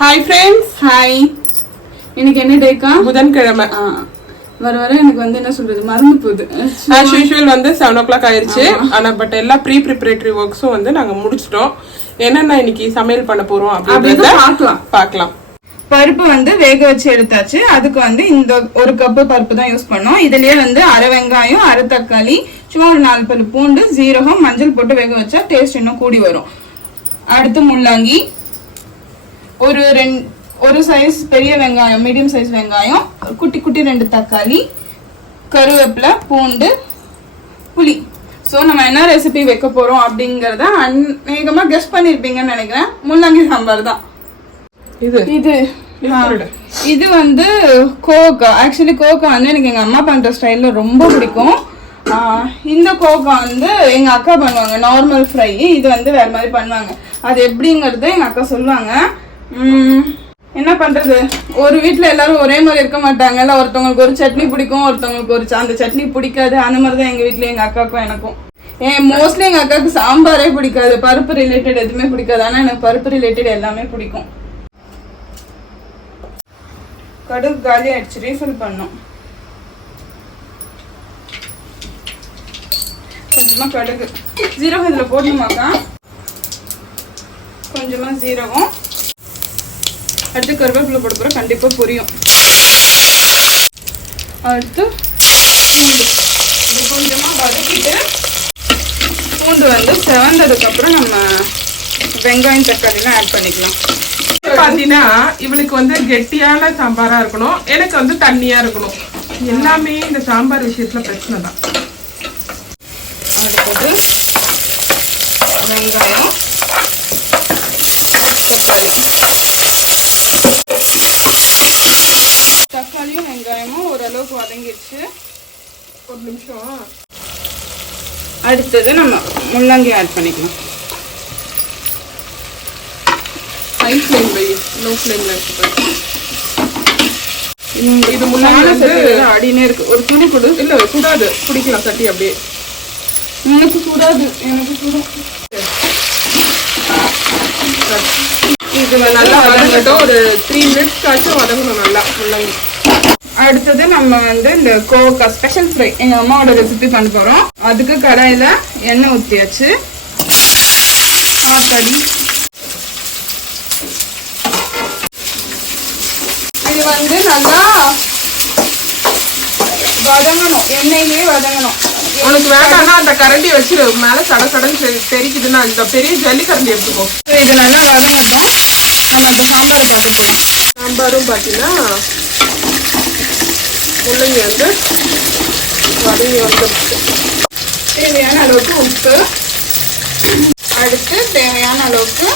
Hi friends. Hi. இன்னைக்கு என்ன டேக்கா? புதன்கிழமை. வர வர எனக்கு வந்து என்ன சொல்றது மறந்து போகுது. ஆஸ் யூஷுவல் வந்து 7 o'clock ஆயிருச்சு. ஆனா பட் எல்லா ப்ரிப்பரேட்டரி ஒர்க்ஸும் வந்து நாங்க முடிச்சிட்டோம். என்னென்ன இன்னைக்கு சமையல் பண்ண போறோம் அப்படின்றத பார்க்கலாம். பருப்பு வந்து வேக வச்சு எடுத்தாச்சு. அதுக்கு வந்து இந்த ஒரு கப்பு பருப்பு தான் யூஸ் பண்ணோம். இதுலயே வந்து அரை வெங்காயம், அரை தக்காளி, சும்மா ஒரு 4 பல்லு பூண்டு, ஜீரகம், மஞ்சள் போட்டு வேக வச்சா டேஸ்ட் இன்னும் கூடி வரும். அடுத்து முள்ளங்கி, ஒரு சைஸ் பெரிய வெங்காயம், மீடியம் சைஸ் வெங்காயம், குட்டி குட்டி 2 தக்காளி, கருவேப்பிலை, பூண்டு, புளி. ஸோ நம்ம என்ன ரெசிபி வைக்க போறோம் அப்படிங்கறத அநேகமா கெஸ் பண்ணிருப்பீங்கன்னு நினைக்கிறேன். முள்ளங்கி சாம்பார் தான் இது வந்து கோவக்கா. ஆக்சுவலி கோவக்கா வந்து எனக்கு எங்க அம்மா பண்ற ஸ்டைல்ல ரொம்ப பிடிக்கும். இந்த கோவக்கா வந்து எங்க அக்கா பண்ணுவாங்க நார்மல் ஃப்ரை. இது வந்து வேற மாதிரி பண்ணுவாங்க. அது எப்படிங்கறத எங்க அக்கா சொல்லுவாங்க. என்ன பண்றது, ஒரு வீட்டுல எல்லாரும் ஒரே மாதிரி இருக்க மாட்டாங்கல்ல. ஒருத்தவங்களுக்கு ஒரு சட்னி பிடிக்கும், ஒருத்தவங்களுக்கு அந்த சட்னி பிடிக்காது. அந்த மாதிரிதான் எங்க வீட்டுல எங்க அக்காவுக்கும் எனக்கும். மோஸ்ட்லி எங்க அக்காவுக்கு சாம்பாரே பிடிக்காது, பருப்பு ரிலேட்டட் எதுவுமே பிடிக்காது. ஆனா எனக்கு பருப்பு ரிலேட்டட் எல்லாமே பிடிக்கும். கடுகு காலி ஆயிடுச்சு, ரீஃபில் பண்ணும். கொஞ்சமா கடுகு, ஜீரகம் இதுல போடணுமாக்கா? கொஞ்சமா ஜீரகம். அடுத்து கருவேப்பிலை போட போற, கண்டிப்பா புரியும். அடுத்து பூண்டு, இது கொஞ்சமா வதக்கிட்டு பூண்டு வந்து செவந்ததுக்கு அப்புறம் நம்ம வெங்காயம் தக்காளிலாம் ஆட் பண்ணிக்கலாம். பாத்தீங்கன்னா இவளுக்கு வந்து கெட்டியான சாம்பாரா இருக்கணும், எனக்கு வந்து தண்ணியா இருக்கணும். எல்லாமே இந்த சாம்பார் விஷயத்துல பிரச்சனை தான். அடுத்தது வெங்காயம், தக்காளி. தக்காளியும் வெங்காயமும் ஓரளவுக்கு வதங்கிடுச்சு. ஒரு நிமிஷம். அடுத்தது நம்ம முள்ளங்கி ஆட் பண்ணிக்கலாம். ஹை ஃப்ளேம் வை, லோ ஃப்ளேம்ல வச்சுக்கோ. இது முன்னாடி அடினே இருக்கு. ஒரு துணி கொடு. இல்ல சுடாது, பிடிக்கலாம் தட்டி அப்படியே. எனக்கு சுடாது, எனக்கு சுடாது. இது நல்லா வதங்கட்டும். ஒரு 3 minutes ஆச்சும் வதங்கணும் நல்லா முள்ளங்கி. அடுத்தது நம்ம வந்து இந்த கோவக்கா ஸ்பெஷல் ஃப்ரை எங்க அம்மாவோட ரெசிபி பண்ண போறோம். அதுக்கு கடாயில எண்ணெய் ஊற்றியாச்சு. ஆத்தாடி, இது வந்து நல்லா வதங்கணும், எண்ணெயிலே வதங்கணும். உனக்கு வேண்டாம்னா அந்த கரண்டி வச்சு மேல சடசடன்னு தெரிக்குதுன்னா இந்த பெரிய ஜல்லி கரண்டி எடுத்துக்கோ. இது நல்லா வதங்கட்டும். நம்ம இந்த சாம்பார் பார்க்க போறோம். சாம்பாரும் பார்த்தீங்கன்னா முள்ளங்கி வந்து வதங்கி வந்துடுச்சு. தேவையான அளவுக்கு உப்பு, அடுத்து தேவையான அளவுக்கு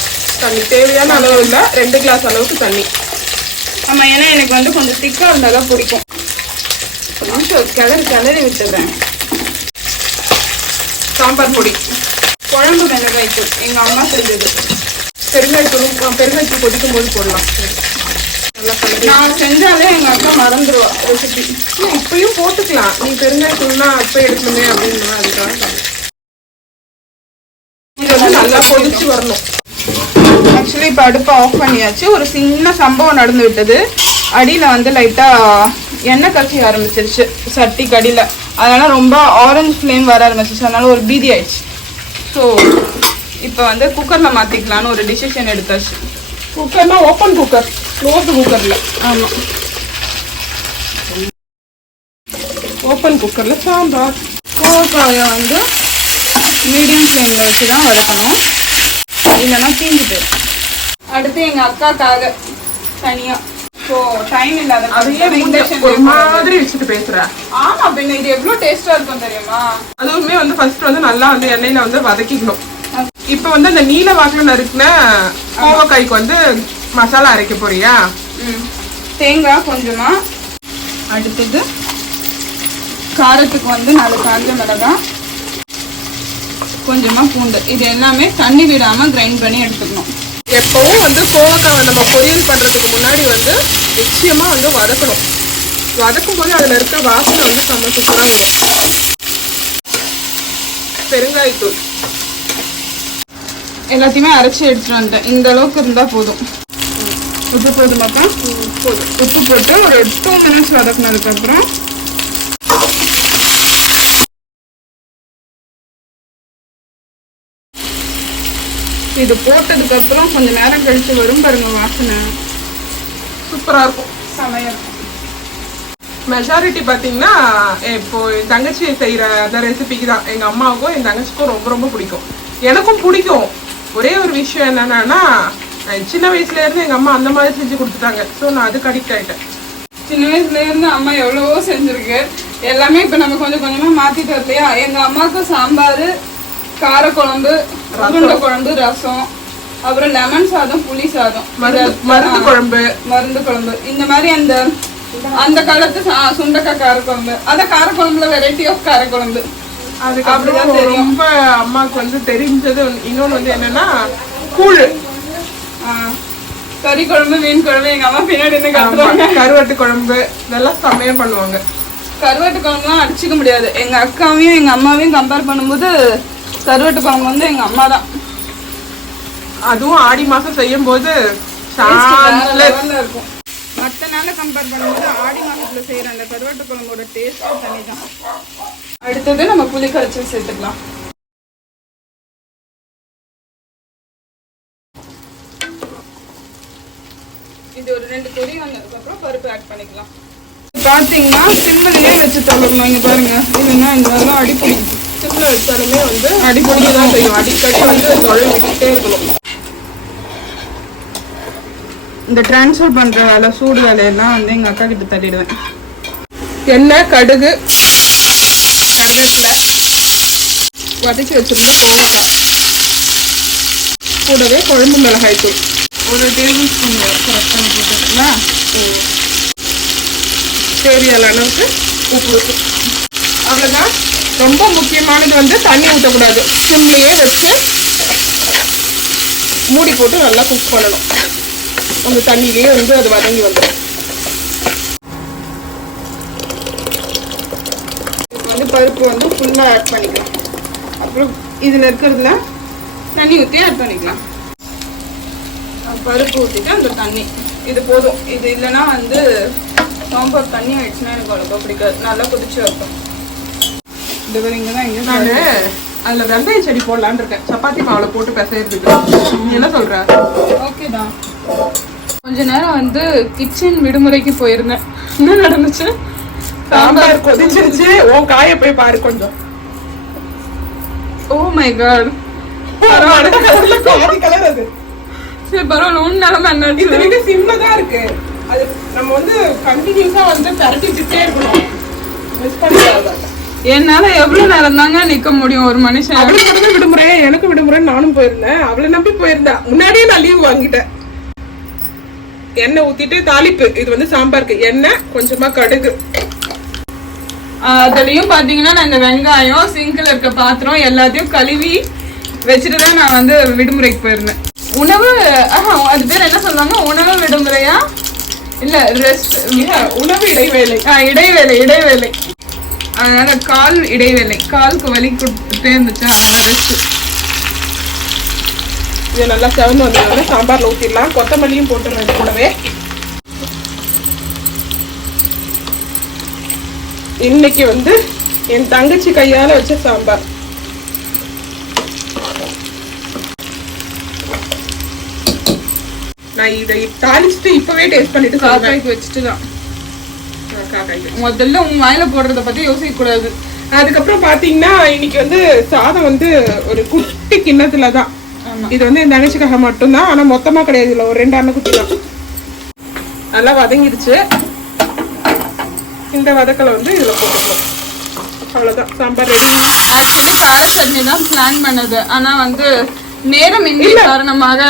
தண்ணி. தேவையான அளவு இல்லை, 2 கிளாஸ் அளவுக்கு தண்ணி. ஆமா, ஏன்னா எனக்கு வந்து கொஞ்சம் திக்கா இருந்தாதான் பிடிக்கும். கொஞ்சம் கிளறி விட்டுறேன். சாம்பார் பொடி, குழம்பு மிளகாய்த்தூள் எங்க அம்மா செஞ்சது. பெருங்காய்த்தூள் கொதிக்கும் போது போடலாம். நல்லா கலரி. நான் செஞ்சாலே எங்க அக்கா மறந்துடுவா ரெசிபி. இப்பயும் போட்டுக்கலாம். நீ பெருங்காய்த்தூள்னா அப்ப எடுக்கணுமே அப்படின்னா அதுக்காக. இது வந்து நல்லா கொதிச்சு வரணும். ஆக்சுவலி இப்போ அடுப்பை ஆஃப் பண்ணியாச்சு. ஒரு சின்ன சம்பவம் நடந்து விட்டது. அடியில் வந்து லைட்டாக எண்ணெய் கட்சி ஆரம்பிச்சிருச்சு சட்டி கடியில். அதனால ரொம்ப ஆரஞ்சு ஃப்ளேம் வர ஆரம்பிச்சிச்சு. அதனால ஒரு பீதி ஆயிடுச்சு. ஸோ இப்போ வந்து குக்கரில் மாற்றிக்கலான்னு ஒரு டிசிஷன் எடுத்தாச்சு. குக்கர்னா ஓப்பன் குக்கர், க்ளோஸ்டு குக்கரில். ஆமாம், ஓப்பன் குக்கரில் சாம்பார். கோவக்காயை வந்து மீடியம் ஃப்ளேமில் வச்சு தான் வதக்கணும், இல்லைன்னா தீஞ்சு போயிடும். அடுத்து எங்கள் அக்காக்காக தனியாக. ஸோ டைம் இல்லாத ஒரு மாதிரி வச்சுட்டு பேசுற. ஆமா, பின்ன இது எவ்வளவு டேஸ்டா இருக்கும் தெரியுமா? அதுவுமே வந்து ஃபர்ஸ்ட் வந்து நல்லா வந்து எண்ணெயில வந்து வதக்கிக்கணும். இப்ப வந்து அந்த நீல வாக்குல நறுக்குன கோவக்காய்க்கு வந்து மசாலா அரைக்க போறியா? தேங்காய் கொஞ்சமா. அடுத்தது காரத்துக்கு வந்து 4 காஞ்ச மிளகாய், கொஞ்சமா பூண்டு. இது எல்லாமே தண்ணி விடாம கிரைண்ட் பண்ணி எடுத்துக்கணும். எப்பவும் வந்து கோவக்காவை நம்ம பொரியல் பண்றதுக்கு முன்னாடி வந்து நிச்சயமா வந்து வதக்கணும். வதக்கும் போது அதுல இருக்க வாசனை வந்து செம்ம சூப்பரா வரும். பெருங்காயத்தூள் எல்லாத்தையுமே அரைச்சி எடுத்துட்டு வந்துட்டேன். இந்த அளவுக்கு இருந்தா போதும். உப்பு போதுமாப்பா? போதும். உப்பு போட்டு ஒரு 2 மினிட்ஸ் வதக்குனதுக்கப்புறம் இது போட்டதுக்கப்புறம் கொஞ்சம் நேரம் கழிச்சு வரும் பாருங்க வாசனை, சூப்பரா இருக்கும். செமையா இருக்கும். மெஜாரிட்டி பாத்தீங்கன்னா இப்போ என் தங்கச்சி செய்யற அந்த ரெசிபிக்கு தான் எங்க அம்மாவுக்கும் என் தங்கச்சிக்கும் ரொம்ப ரொம்ப பிடிக்கும். எனக்கும் பிடிக்கும். ஒரே ஒரு விஷயம் என்னன்னா சின்ன வயசுல இருந்து எங்க அம்மா அந்த மாதிரி செஞ்சு கொடுத்துட்டாங்க. ஸோ நான் அதுக்கு அடிக்ட் ஆயிட்டேன். சின்ன வயசுல இருந்து அம்மா எவ்வளவோ செஞ்சிருக்கு. எல்லாமே இப்ப நம்ம கொஞ்சம் கொஞ்சமா மாத்திட்டோம் இல்லையா? எங்க அம்மாவுக்கு சாம்பார், காரக்குழம்பு, உருண்டை குழம்பு, ரசம், அப்புறம் லெமன் சாதம், புளி சாதம், மருந்து குழம்பு, இந்த மாதிரி அந்த காலத்து சுண்டக்காய் காரக்குழம்பு, அத காரக்குழம்புல வெரைட்டி ஆஃப் காரக்குழம்பு. அதுக்கு அப்படிதான் தெரியும். ரொம்ப அம்மாவுக்கு வந்து தெரிஞ்சது இன்னொன்னு வந்து என்னன்னா கூழ், கறி குழம்பு, மீன் குழம்பு. எங்க அம்மா பின்னாடி இருந்து கத்துவாங்க. கருவாட்டு குழம்பு இதெல்லாம் செம்மையா பண்ணுவாங்க. கருவாட்டு குழம்புலாம் அடிச்சுக்க முடியாது. எங்க அக்காவையும் எங்க அம்மாவையும் கம்பேர் பண்ணும்போது கருவாட்டு குழம்பு வந்து எங்க அம்மா தான். அதுவும் ஆடி மாசம் செய்யும் போது இருக்கும். மற்ற நாள கம்பேர் பண்ணும்போது ஆடி மாசத்துல செய்யற அந்த கருவாட்டு குழம்போட டேஸ்ட் தனிதான். அடுத்தது நம்ம புளி கரைச்சல் சேர்த்துக்கலாம். இது ஒரு 2 கொதி வந்ததுக்கு அப்புறம் பருப்பு ஆட் பண்ணிக்கலாம். பாத்தீங்கன்னா சிம்மிலேயே வச்சு தள்ளணும். இங்க பாருங்க, இல்லைன்னா இந்த மாதிரிலாம் அடி பிடிக்கும். சிம்ல வச்சாலுமே வந்து அடி பிடிக்கதான் செய்யும். அடிக்கடி வந்து தொழில் விட்டுட்டே இருக்கணும். இந்த டிரான்ஸ்ஃபர் பண்ற வேலை, சூடு வேலையெல்லாம் வந்து எங்க அக்கா கிட்ட தள்ளிடுவேன். எண்ணெய், கடுகு, கருவேப்பிலை, வதக்கி வச்சிருந்த கோவக்காய், கூடவே குழம்பு மிளகாய் தூள் 1 டேபிள் ஸ்பூன் கரெக்டாக போட்டுங்களா? தேவையான அளவுக்கு உப்பு. அவ்வளோதான். ரொம்ப முக்கியமானது வந்து தண்ணி ஊற்றக்கூடாது. சிம்லையே வச்சு மூடி போட்டு நல்லா குக் பண்ணணும். அந்த தண்ணியிலேயே வந்து அது வதங்கி வந்துடும். இப்போ வந்து பருப்பு வந்து ஃபுல்லாக ஆட் பண்ணிக்கலாம். அப்புறம் இதில் இருக்கிறதுல தண்ணி ஊற்றி ஆட் பண்ணிக்கலாம். பருப்பு ஊற்றிட்டு அந்த தண்ணி இது போதும். இது இல்லைன்னா வந்து சாம்பார் தண்ணி ஆயிடுச்சுன்னா எனக்கு அவ்வளோக்கா பிடிக்காது. நல்லா கொதிச்சு வைப்போம். இந்த மாதிரி இங்கே தான் இங்கே நான் அதில் வெந்தய செடி போடலான்னு இருக்கேன். சப்பாத்தி மாவில் போட்டு பிசைறதுக்கு. நீ என்ன சொல்ற? ஓகே தான். கொஞ்ச நேரம் வந்து கிச்சன் விடுமுறைக்கு போயிருந்தேன். என்ன நடந்துச்சு? சாம்பார் கொதிச்சிருச்சு. உன் காய போய் பாரு கொஞ்சம். ஓ மை காட், பாதி கலர் அது. சரி பரவாயில்ல. உன் நிலமை என்ன? இது சிம்ல தான் இருக்கு. அது நம்ம வந்து கண்டினியூஸா வந்து பரட்டிட்டே இருக்கணும். மிஸ் பண்ணிடாத. என்னால எவ்வளவு நேரம் தாங்க நிக்க முடியும் ஒரு மனுஷன்? அவளுக்கு மட்டும் விடுமுறை, எனக்கு விடுமுறை. நானும் போயிருந்தேன். அவளை நம்பி போயிருந்தேன். முன்னாடியே நான் லீவ் வாங்கிட்டேன். எண்ணெய் ஊத்திட்டு தாளிப்பு. இது வந்து சாம்பாருக்கு எண்ணெய், கொஞ்சமா கடுகு. அதுலயும் பாத்தீங்கன்னா நான் இந்த வெங்காயம், சிங்க்ல இருக்க பாத்திரம் எல்லாத்தையும் கழுவி வச்சுட்டு தான் நான் வந்து விடுமுறைக்கு போயிருந்தேன். உணவு அது பேர் என்ன சொல்லுவாங்க? உணவு விடுமுறையா இல்ல ரெஸ்ட்? உணவு இடைவேளை. இடைவேளை. அதனால கால் இடைவேளை. காலுக்கு வலி கொடுத்துட்டே இருந்துச்சு, அதனால ரெஸ்ட். இது நல்லா செவந்து வந்ததுனால சாம்பார்ல ஊத்திடலாம். கொத்தமல்லியும் போட்டுருவேன் கூடவே. இன்னைக்கு வந்து என் தங்கச்சி கையால வச்ச சாம்பார். நான் இதை தாளிச்சுட்டு இப்பவே டேஸ்ட் பண்ணிட்டு காக்காய்க்கு வச்சுட்டு தான். முதல்ல உன் வாயில போடுறத பத்தி யோசிக்க கூடாது. அதுக்கப்புறம் பாத்தீங்கன்னா இன்னைக்கு வந்து சாதம் வந்து ஒரு குட்டி கிண்ணத்துலதான். இது வந்து என் தங்கச்சிக்காக மட்டும்தான். ஆனா மொத்தமா கிடையாது. இல்ல ஒரு 2 அண்ணன் குட்டி தான். நல்லா வதங்கிடுச்சு. இந்த வதக்கலை வந்து இதுல போட்டுக்கலாம். அவ்வளவுதான், சாம்பார் ரெடி. ஆக்சுவலி கார சட்னி தான் பிளான் பண்ணது. ஆனா வந்து நேரம் இன்றி காரணமாக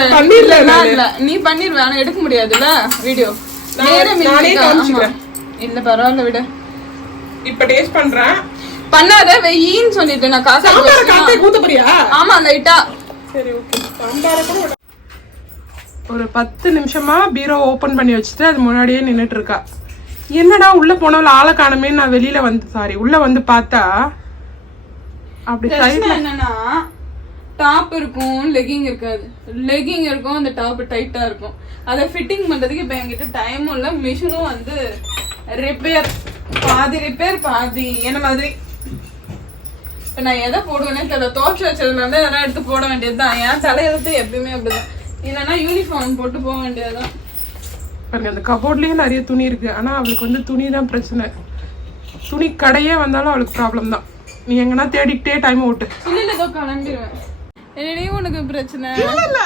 நீ பன்னீர் வேணாம், எடுக்க முடியாதுல்ல வீடியோ. நேரம் இல்ல பரவாயில்ல விட. இப்ப டேஸ்ட் பண்றேன். பண்ணாத வெயின்னு சொல்லிட்டு நான் காக்கா ஊத்தப்படியா? ஆமா லைட்டா. சரி ஓகே. சாம்பார கூட ஒரு 10 நிமிஷமா பீரோ ஓபன் பண்ணி வச்சுட்டு அது முன்னாடியே நின்னுட்டு இருக்கா. என்னடா உள்ள போனாலும் ஆளை காணுமே. நான் வெளியில வந்து உள்ள வந்து பார்த்தா அப்படி என்னன்னா டாப் இருக்கும், லெகிங் இருக்காது. லெகிங் இருக்கும், அந்த டாப் டைட்டா இருக்கும். அதை ஃபிட்டிங் பண்றதுக்கு இப்ப என்கிட்ட டைமும் இல்ல, மிஷினும் வந்து ரிப்பேர், பாதி என்ன மாதிரி. இப்ப நான் எதை போடுவேனே தெரியல. தோச்சு வச்சதுல இருந்து எதனா எடுத்து போட வேண்டியதுதான். என் தலையெழுத்து எப்பயுமே அப்படிதான். இல்லைன்னா யூனிஃபார்ம் போட்டு போக வேண்டியதுதான். பாருங்க அந்த கபோர்ட்லயே நிறைய துணி இருக்கு. ஆனா அவளுக்கு வந்து துணி தான் பிரச்சனை. துணி கடையே வந்தாலும் அவளுக்கு ப்ராப்ளம் தான். நீ எங்கன்னா தேடிக்கிட்டே டைம் ஓட்டு. இல்ல ஏதோ கிளம்பிடுவேன். என்னடி உனக்கு பிரச்சனை? இல்ல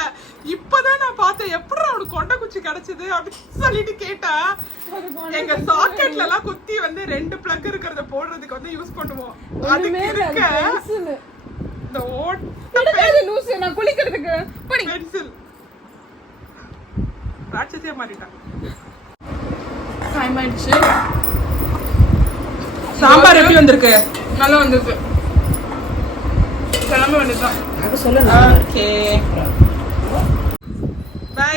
இப்பதான் நான் பார்த்தேன். எப்படி அவனுக்கு கொண்ட குச்சி கிடைச்சது அப்படின்னு சொல்லிட்டு கேட்டா, எங்க சாக்கெட்ல எல்லாம் குத்தி வந்து 2 பிளக் இருக்கிறத போடுறதுக்கு வந்து யூஸ் பண்ணுவோம். அதுக்கு இருக்க இந்த ஓட்ட லூசு நான் குளிக்கிறதுக்கு பென்சில் ராட்சசியா மாறிட்டான். டைம் ஆயிடுச்சு. சாம்பார் எப்படி வந்திருக்கு? நல்லா வந்திருக்கு. கிளம்ப வேண்டியதுதான். Okay bye.